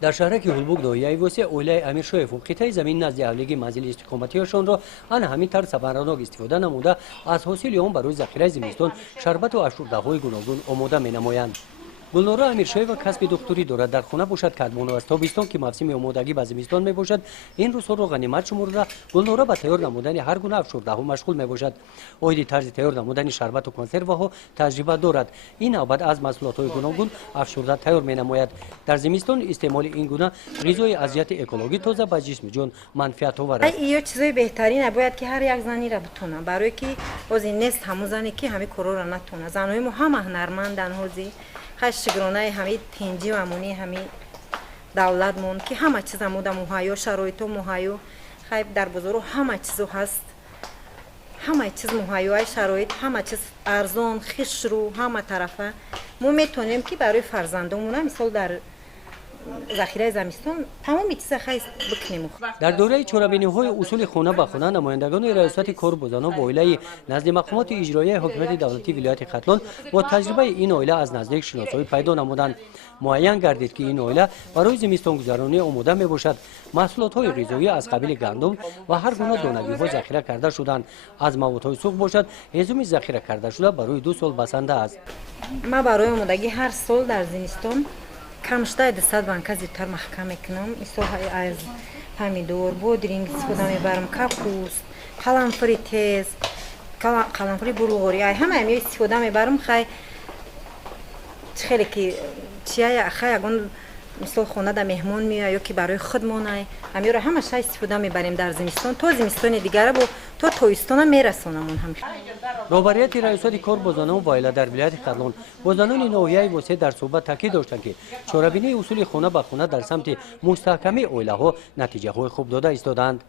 در شهرک هولبوگ ناحیه وسع اولای امیرشاه قطعه زمین نزد اهالی منزل استقامتیشان را آن همین طرز سبانانک استفاده نموده از حاصل آن برای ذخیره زمستان شربت و اشربه‌های گوناگون آماده می‌نمایند. گلنارا امیرشاه و کسب دکتری دارد در خانه باشد که ادمان از تابستان که موسم آمادگی به زمستان می باشد این روزها را غنیمت شمرده گلنارا به تیار نمودن هر گونه افشرده مشغول می باشد. اوید طرز تیار نمودن شربت و کنسرو ها تجربه دارد. این ابد از محصولات های گوناگون افشرده تیار می نماید. در زمستان استعمال این گونه غذای از جهت اکولوژی تازه به جسم جان منفعت آور است. این چیزای بهتری نباید که هر یک زنی را بتونه برای که از این نیست همون زنی که همه کارا را نتونه زنهای ما هم هنرمندن هوزی خشگرانه همه تنجی و امونی همه دولت مون که همه چیز اموده مهیا شرایط مهیا خیلی در بازار همه چیز هست همه چیز مهیا شرایط همه چیز ارزان خش رو همه طرفه ما میتونیم که برای فرزندمون مثلا در ذخیره زمستان تمام چیز خیلی بکنیم. در دوره چورابینی‌های اصول خانه به خانه نمایندگان ریاست کار بزنان با عائله نزد مقامات اجرایی حکومت دولتی ولایت ختلان با تجربه این عائله از نزدیک شناسایی پیدا نمودند. معین گردید که این عائله برای زمستان گذرانی آماده می باشد. محصولات غذایی از قبیل گندم و هر گونه دانگی‌ها ذخیره کرده شدند. از موادهای سوخت باشد هنگام ذخیره کرده شده برای 2 سال بسنده است. ما برای آمادگی هر سال در زمستان کمشتر 200 بانک زیادتر محکم میکنم. ایسای از پامیدور، بودرینگ استفاده میبرم، کاپوست، قرنفل تیز، قرنفل بلغاری، همه همی استفاده میبرم. خیلی که چیه خیلی مثل خانه در مهمان میاد یا که برای خودمونه همی رو همه شای استفاده میبریم در زمستان تا زمستان دیگره با تا تابستان میرسونمون هم. رهبریت ریاست کار بزنان و عائله در ولایت ختلان بزنان ناحیه وسع در صحبت تاکید داشتند که چورابینی اصول خانه به خانه در سمت مستحکمی عائله ها نتیجه های خوب داده ایستادند.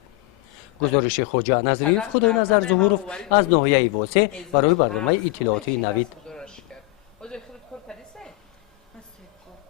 گزارش خواجه نظریف خدای نظر ظهورов از ناحیه وسع برای برنامه اطلاعاتی نوید.